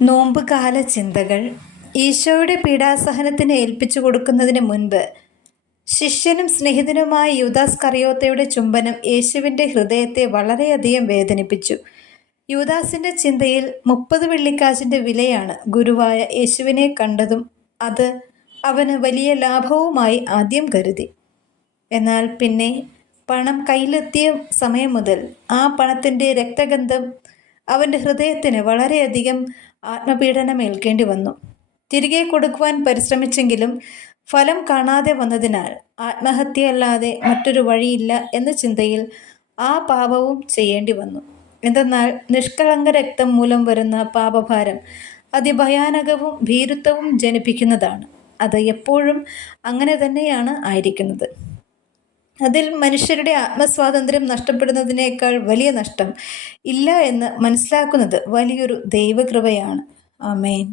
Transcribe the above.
നോമ്പുകാല ചിന്തകൾ. ഈശോയുടെ പീഡാസഹനത്തിന് ഏൽപ്പിച്ചു കൊടുക്കുന്നതിന് മുൻപ് ശിഷ്യനും സ്നേഹിതനുമായ യൂദാസ് കറിയോത്തയുടെ ചുംബനം യേശുവിൻ്റെ ഹൃദയത്തെ വളരെയധികം വേദനിപ്പിച്ചു. യൂദാസിൻ്റെ ചിന്തയിൽ 30 വെള്ളിക്കാശിൻ്റെ വിലയാണ് ഗുരുവായ യേശുവിനെ കണ്ടതും അത് അവന് വലിയ ലാഭവുമായി ആദ്യം കരുതി. എന്നാൽ പിന്നെ പണം കയ്യിലെത്തിയ സമയം മുതൽ ആ പണത്തിൻ്റെ രക്തഗന്ധം അവൻ്റെ ഹൃദയത്തിന് വളരെയധികം ആത്മപീഡനമേൽക്കേണ്ടി വന്നു. തിരികെ കൊടുക്കുവാൻ പരിശ്രമിച്ചെങ്കിലും ഫലം കാണാതെ വന്നതിനാൽ ആത്മഹത്യയല്ലാതെ മറ്റൊരു വഴിയില്ല എന്ന ചിന്തയിൽ ആ പാപവും ചെയ്യേണ്ടി വന്നു. എന്തെന്നാൽ നിഷ്കളങ്ക രക്തം മൂലം വരുന്ന പാപഭാരം അതിഭയാനകവും ഭീരുത്വവും ജനിപ്പിക്കുന്നതാണ്. അത് എപ്പോഴും അങ്ങനെ തന്നെയാണ് ആയിരിക്കുന്നത്. അതിൽ മനുഷ്യരുടെ ആത്മസ്വാതന്ത്ര്യം നഷ്ടപ്പെടുന്നതിനേക്കാൾ വലിയ നഷ്ടം ഇല്ല എന്ന് മനസ്സിലാക്കുന്നത് വലിയൊരു ദൈവകൃപയാണ്. ആമേൻ.